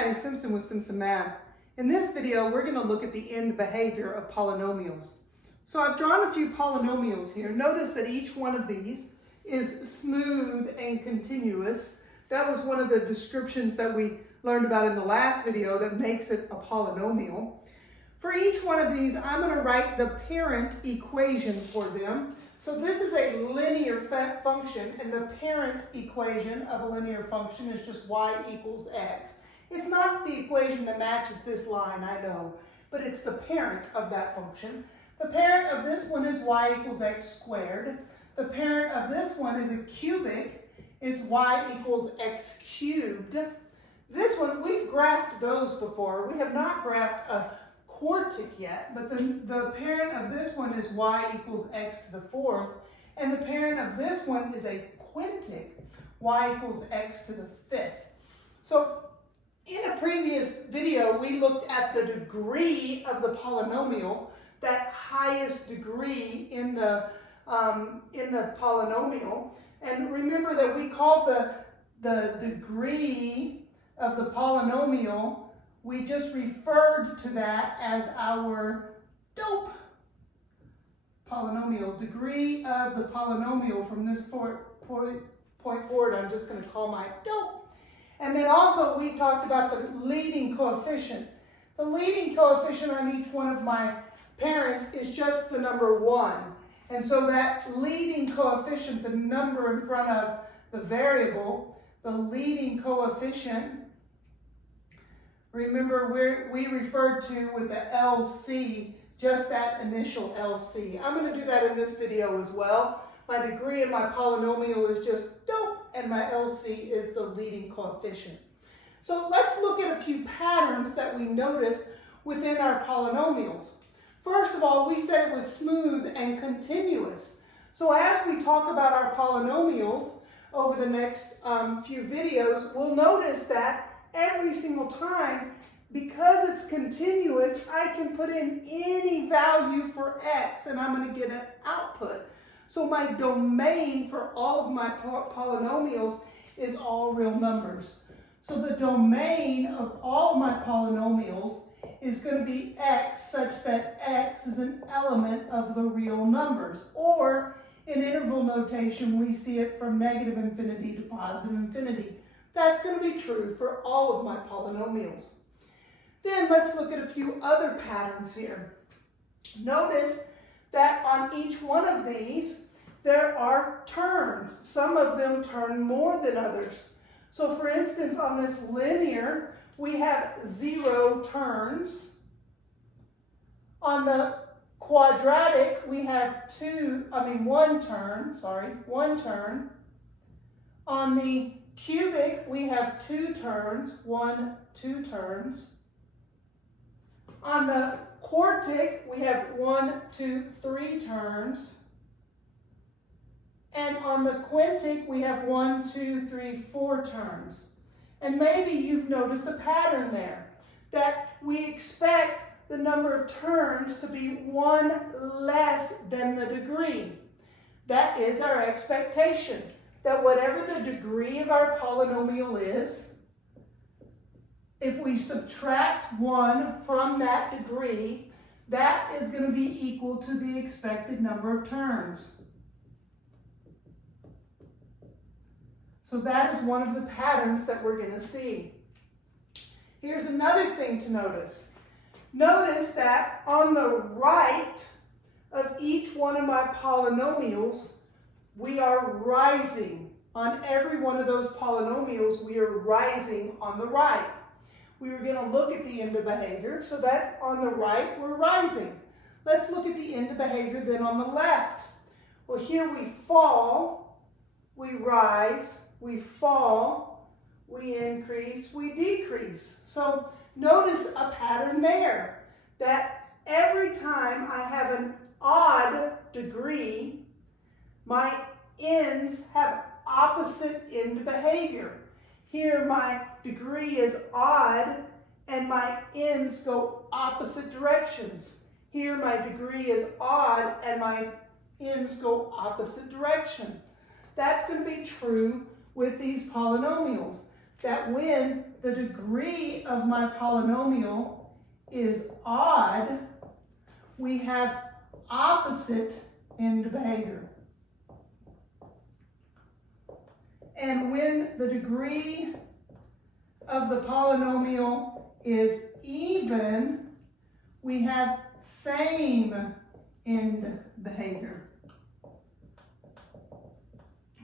Patty Simpson with Simpson Math. In this video, we're going to look at the end behavior of polynomials. So I've drawn a few polynomials here. Notice that each one of these is smooth and continuous. That was one of the descriptions that we learned about in the last video that makes it a polynomial. For each one of these, I'm going to write the parent equation for them. So this is a linear function, and the parent equation of a linear function is just y equals x. It's not the equation that matches this line, I know, but it's the parent of that function. The parent of this one is y equals x squared. The parent of this one is a cubic. It's y equals x cubed. This one, we've graphed those before. We have not graphed a quartic yet, but the parent of this one is y equals x to the fourth, and the parent of this one is a quintic, y equals x to the fifth. So in a previous video, we looked at the degree of the polynomial, that highest degree in the polynomial. And remember that we called the degree of the polynomial, we just referred to that as our dope polynomial. Degree of the polynomial from this point forward, I'm just going to call my dope. And then also we talked about the leading coefficient. The leading coefficient on each one of my parents is just the number 1. And so that leading coefficient, the number in front of the variable, the leading coefficient, remember we referred to with the LC, just that initial LC. I'm going to do that in this video as well. My degree of my polynomial is just dope, and my LC is the leading coefficient. So let's look at a few patterns that we notice within our polynomials. First of all, we said it was smooth and continuous. So as we talk about our polynomials over the next few videos, we'll notice that every single time, because it's continuous, I can put in any value for x and I'm going to get an output. So my domain for all of my polynomials is all real numbers. So the domain of all of my polynomials is going to be x, such that x is an element of the real numbers. Or in interval notation, we see it from negative infinity to positive infinity. That's going to be true for all of my polynomials. Then let's look at a few other patterns here. Notice that on each one of these, there are terms. Some of them turn more than others. So for instance, on this linear, we have 0 turns. On the quadratic, we have one turn. On the cubic, we have 2 turns, 2 turns. On the quartic, we have 3 turns. And on the quintic, we have 4 turns. And maybe you've noticed a pattern there, that we expect the number of turns to be 1 less than the degree. That is our expectation, that whatever the degree of our polynomial is, if we subtract 1 from that degree, that is going to be equal to the expected number of turns. So that is one of the patterns that we're going to see. Here's another thing to notice. Notice that on the right of each one of my polynomials, we are rising. On every one of those polynomials, we are rising on the right. We were going to look at the end of behavior, so that on the right, we're rising. Let's look at the end of behavior then on the left. Well, here we fall, we rise, we fall, we increase, we decrease. So notice a pattern there, that every time I have an odd degree, my ends have opposite end behavior. Here my degree is odd and my ends go opposite directions. Here my degree is odd and my ends go opposite direction. That's going to be true with these polynomials. that when the degree of my polynomial is odd, we have opposite end behavior. And when the degree of the polynomial is even, we have same end behavior.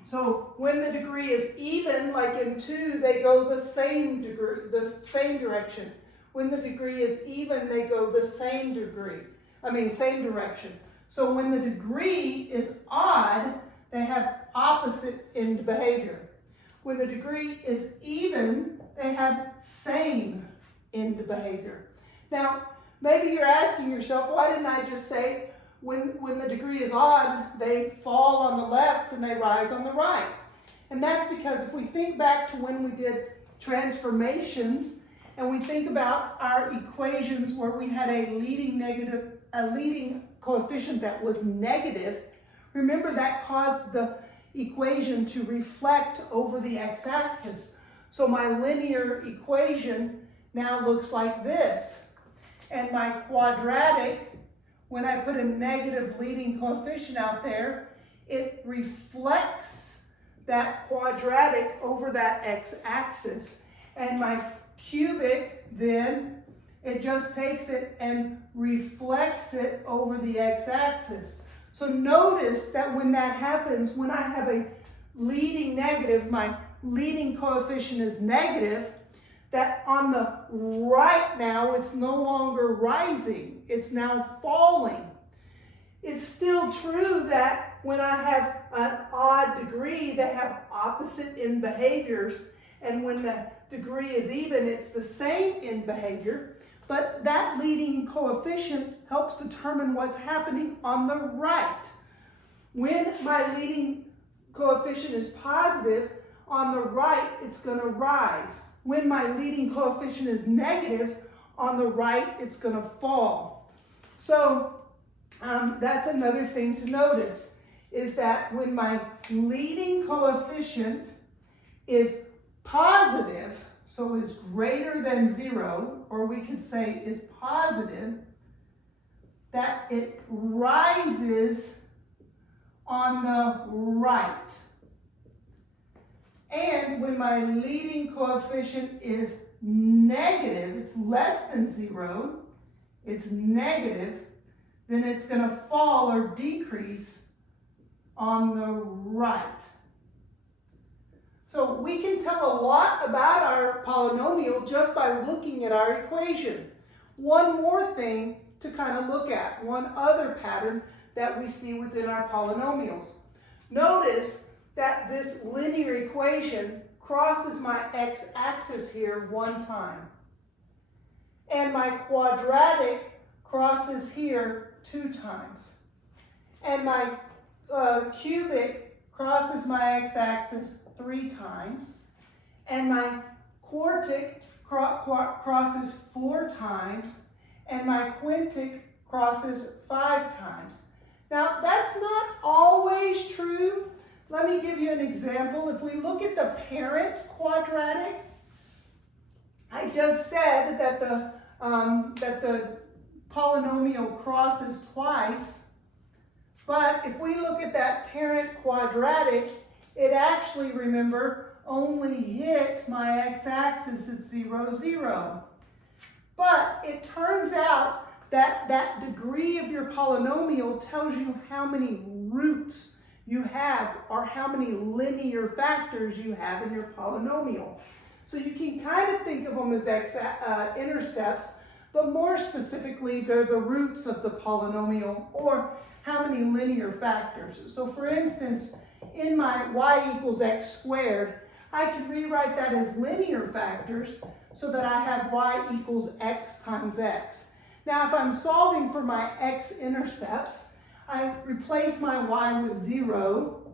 So when the degree is even, like in 2, they go the same direction. When the degree is even, they go the same direction. So when the degree is odd, they have opposite end behavior. When the degree is even, they have same end behavior. Now, maybe you're asking yourself, why didn't I just say when the degree is odd, they fall on the left and they rise on the right? And that's because if we think back to when we did transformations and we think about our equations where we had a leading coefficient that was negative, remember that caused the equation to reflect over the x-axis. So my linear equation now looks like this. And my quadratic, when I put a negative leading coefficient out there, it reflects that quadratic over that x-axis. And my cubic, then, it just takes it and reflects it over the x-axis. So notice that when that happens, when I have a leading negative, my leading coefficient is negative, that on the right now, it's no longer rising. It's now falling. It's still true that when I have an odd degree, they have opposite end behaviors. And when the degree is even, it's the same end behavior. But that leading coefficient helps determine what's happening on the right. When my leading coefficient is positive, on the right, it's going to rise. When my leading coefficient is negative, on the right, it's going to fall. So that's another thing to notice, is that when my leading coefficient is positive, so is greater than 0, or we could say is positive, that it rises on the right. And when my leading coefficient is negative, it's less than 0, it's negative, then it's going to fall or decrease on the right. So we can tell a lot about our polynomial just by looking at our equation. One more thing to kind of look at, one other pattern that we see within our polynomials. Notice that this linear equation crosses my x-axis here one time. And my quadratic crosses here 2 times. And my cubic crosses my x-axis 3 times. And my quartic crosses 4 times. And my quintic crosses 5 times. Now, that's not always true. Let me give you an example. If we look at the parent quadratic, I just said that the polynomial crosses twice. But if we look at that parent quadratic, it actually, remember, only hit my x-axis at 0, 0. But it turns out that that degree of your polynomial tells you how many roots you have, or how many linear factors you have in your polynomial. So you can kind of think of them as intercepts, but more specifically, they're the roots of the polynomial, or how many linear factors. So for instance, in my y equals x squared, I can rewrite that as linear factors so that I have y equals x times x. Now, if I'm solving for my x-intercepts, I replace my y with 0,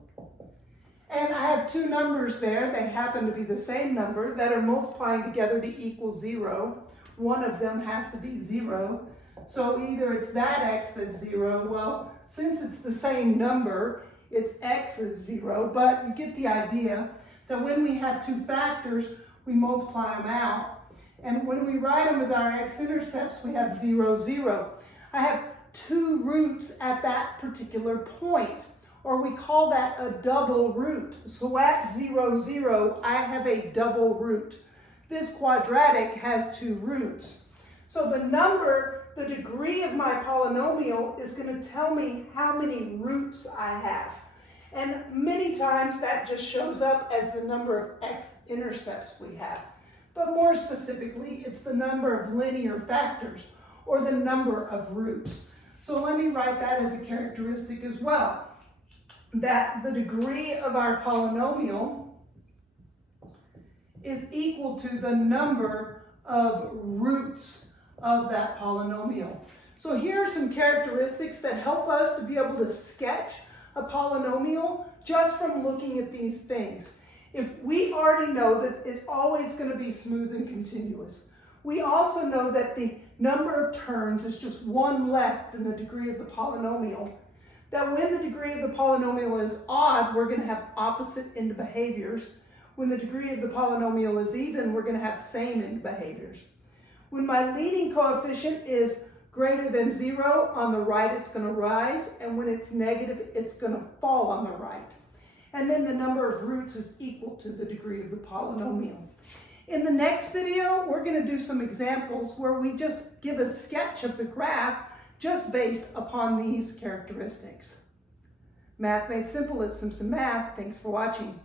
and I have 2 numbers there. They happen to be the same number that are multiplying together to equal 0. One of them has to be 0. So either it's that x that's 0. Well, since it's the same number, it's x is 0. But you get the idea that when we have 2 factors, we multiply them out. And when we write them as our x-intercepts, we have 0, 0. I have 2 roots at that particular point, or we call that a double root. So at 0, 0, I have a double root. This quadratic has 2 roots. So the number, the degree of my polynomial is going to tell me how many roots I have. And many times that just shows up as the number of x-intercepts we have. But more specifically, it's the number of linear factors, or the number of roots. So let me write that as a characteristic as well, that the degree of our polynomial is equal to the number of roots of that polynomial. So here are some characteristics that help us to be able to sketch a polynomial just from looking at these things. If we already know that it's always going to be smooth and continuous, we also know that the number of terms is just 1 less than the degree of the polynomial. That when the degree of the polynomial is odd, we're going to have opposite end behaviors. When the degree of the polynomial is even, we're going to have same end behaviors. When my leading coefficient is greater than 0, on the right it's going to rise, and when it's negative, it's going to fall on the right. And then the number of roots is equal to the degree of the polynomial. In the next video, we're going to do some examples where we just give a sketch of the graph just based upon these characteristics. Math Made Simple, it's Simpson Math. Thanks for watching.